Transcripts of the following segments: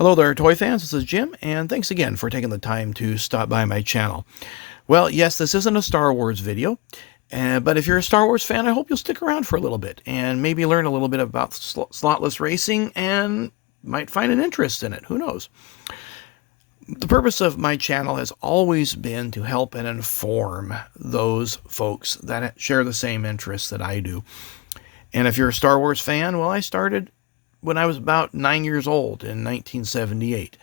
Hello there, toy fans. This is Jim, and thanks again for taking the time to stop by my channel. Well, yes, this isn't a Star Wars video, but if you're a Star Wars fan, I hope you'll stick around for a little bit and maybe learn a little bit about slotless racing and might find an interest in it. Who knows? The purpose of my channel has always been to help and inform those folks that share the same interests that I do. And if you're a Star Wars fan, well, I started when I was about 9 years old in 1978.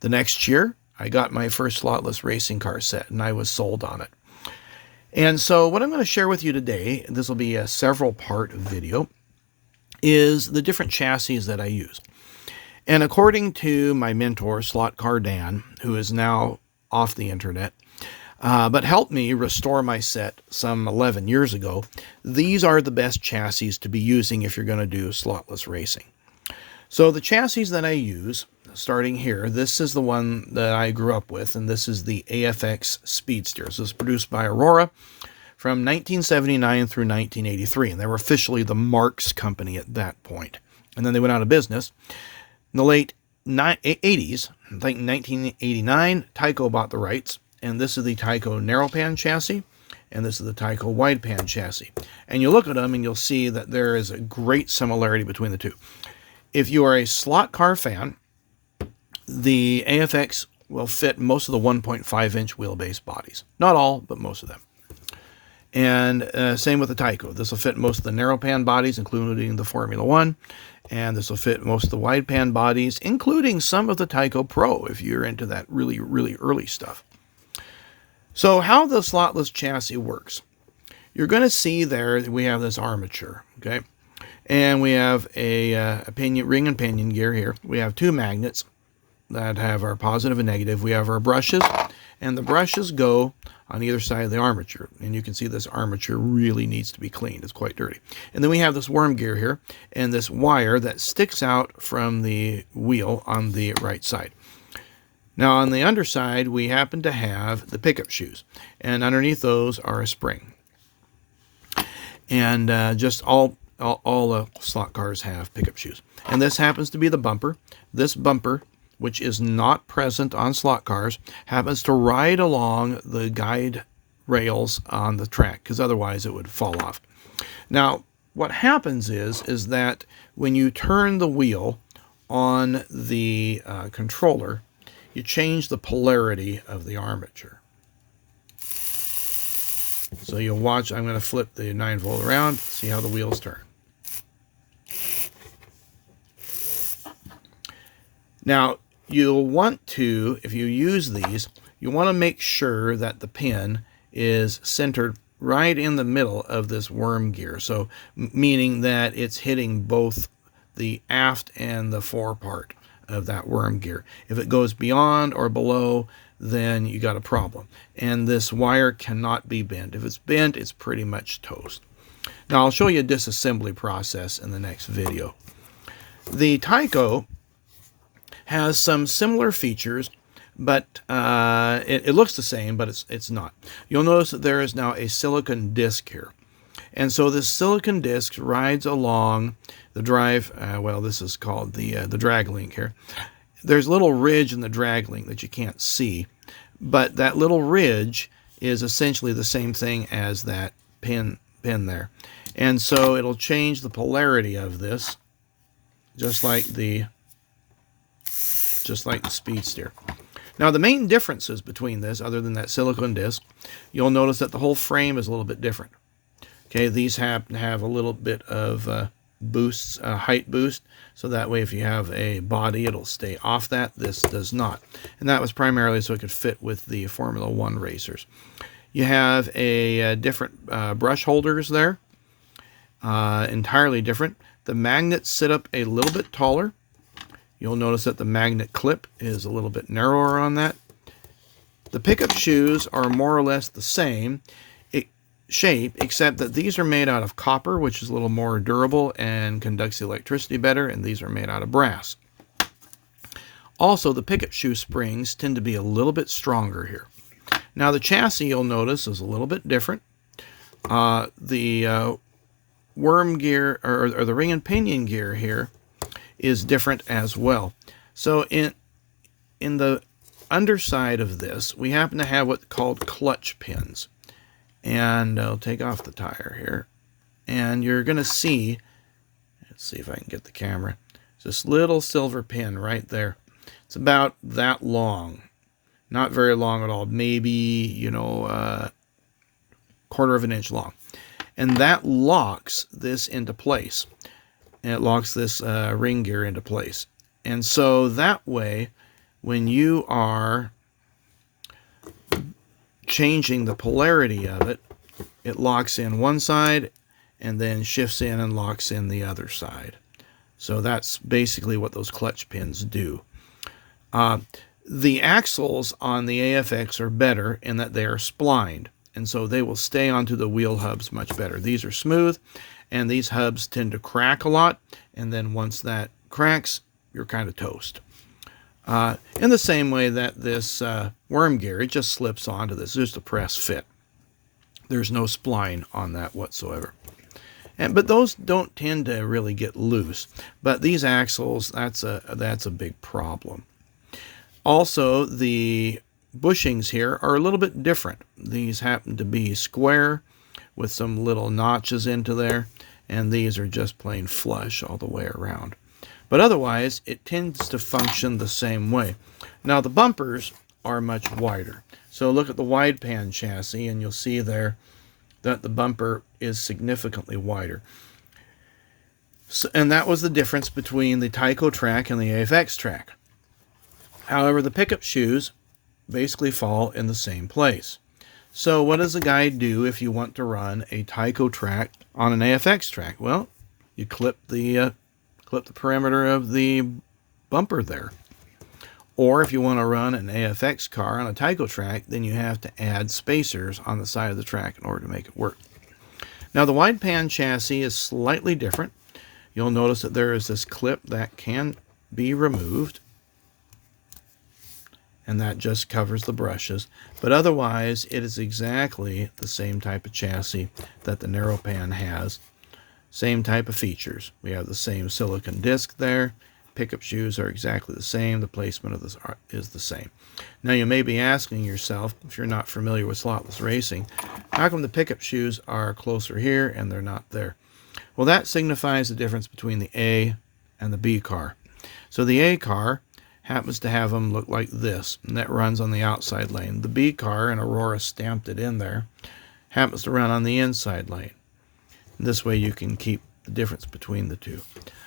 The next year, I got my first slotless racing car set, and I was sold on it. And so what I'm going to share with you today, this will be a several-part video, is the different chassis that I use. And according to my mentor, Slot Car Dan, who is now off the internet, but helped me restore my set some 11 years ago, these are the best chassis to be using if you're going to do slotless racing. So the chassis that I use, starting here, this is the one that I grew up with, and this is the AFX Speedster. This was produced by Aurora from 1979 through 1983, and they were officially the Marks company at that point. And then they went out of business. In the late 80s, I think 1989, Tyco bought the rights, and this is the Tyco narrow-pan chassis, and this is the Tyco wide-pan chassis. And you look at them, and you'll see that there is a great similarity between the two. If you are a slot car fan, the AFX will fit most of the 1.5-inch wheelbase bodies. Not all, but most of them. And same with the Tyco. This will fit most of the narrow-pan bodies, including the Formula 1. And this will fit most of the wide-pan bodies, including some of the Tyco Pro, if you're into that really, really early stuff. So how the slotless chassis works. You're going to see there that we have this armature, okay? And we have a ring and pinion gear here. We have two magnets that have our positive and negative. We have our brushes, and the brushes go on either side of the armature. And you can see this armature really needs to be cleaned. It's quite dirty. And then we have this worm gear here, and this wire that sticks out from the wheel on the right side. Now on the underside, we happen to have the pickup shoes, and underneath those are a spring. And just all slot cars have pickup shoes. And this happens to be the bumper. This bumper, which is not present on slot cars, happens to ride along the guide rails on the track, because otherwise it would fall off. Now, what happens is that when you turn the wheel on the controller, you change the polarity of the armature. So you'll watch, I'm going to flip the 9-volt around, see how the wheels turn. Now, you'll want to, if you use these, you want to make sure that the pin is centered right in the middle of this worm gear. So, meaning that it's hitting both the aft and the fore part of that worm gear. If it goes beyond or below, then you got a problem. And this wire cannot be bent. If it's bent, it's pretty much toast. Now, I'll show you a disassembly process in the next video. The Tyco has some similar features, but it looks the same, but it's not. You'll notice that there is now a silicon disc here. And so this silicon disc rides along the drive, well, this is called the drag link here. There's a little ridge in the drag link that you can't see, but that little ridge is essentially the same thing as that pin there. And so it'll change the polarity of this, just like the Speedster. Now, the main differences between this, other than that silicone disc, you'll notice that the whole frame is a little bit different. Okay, these have a little bit of boosts, height boost, so that way if you have a body, it'll stay off that. This does not. And that was primarily so it could fit with the Formula 1 racers. You have a different brush holders there, entirely different. The magnets sit up a little bit taller. You'll notice that the magnet clip is a little bit narrower on that. The pickup shoes are more or less the same shape, except that these are made out of copper, which is a little more durable and conducts electricity better, and these are made out of brass. Also, the pickup shoe springs tend to be a little bit stronger here. Now, the chassis, you'll notice, is a little bit different. The worm gear, or the ring and pinion gear here, is different as well. So in the underside of this, we happen to have what's called clutch pins. And I'll take off the tire here. And you're going to see, let's see if I can get the camera, this little silver pin right there. It's about that long. Not very long at all. Maybe, you know, quarter of an inch long. And that locks this into place. And it locks this ring gear into place. And so that way, when you are changing the polarity of it, it locks in one side and then shifts in and locks in the other side. So that's basically what those clutch pins do. The axles on the AFX are better in that they are splined, and so they will stay onto the wheel hubs much better. These are smooth, and these hubs tend to crack a lot, and then once that cracks, you're kind of toast. In the same way that this worm gear, it just slips onto this. It's just a press fit. There's no spline on that whatsoever. But those don't tend to really get loose. But these axles, that's a big problem. Also, the bushings here are a little bit different. These happen to be square with some little notches into there, and these are just plain flush all the way around. But otherwise, it tends to function the same way. Now, the bumpers are much wider. So look at the wide pan chassis, and you'll see there that the bumper is significantly wider. So, and that was the difference between the Tyco track and the AFX track. However, the pickup shoes basically fall in the same place. So what does a guy do if you want to run a Tyco track on an AFX track? Well, you clip the perimeter of the bumper there. Or if you want to run an AFX car on a Tyco track, then you have to add spacers on the side of the track in order to make it work. Now, the wide pan chassis is slightly different. You'll notice that there is this clip that can be removed, and that just covers the brushes. But otherwise, it is exactly the same type of chassis that the narrow pan has. Same type of features. We have the same silicon disc there. Pickup shoes are exactly the same. The placement of this is the same. Now, you may be asking yourself, if you're not familiar with slotless racing, how come the pickup shoes are closer here and they're not there? Well, that signifies the difference between the A and the B car. So the A car happens to have them look like this, and that runs on the outside lane. The B car, and Aurora stamped it in there, happens to run on the inside lane. This way you can keep the difference between the two.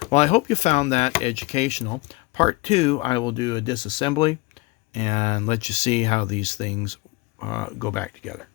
Well, I hope you found that educational. Part 2, I will do a disassembly and let you see how these things go back together.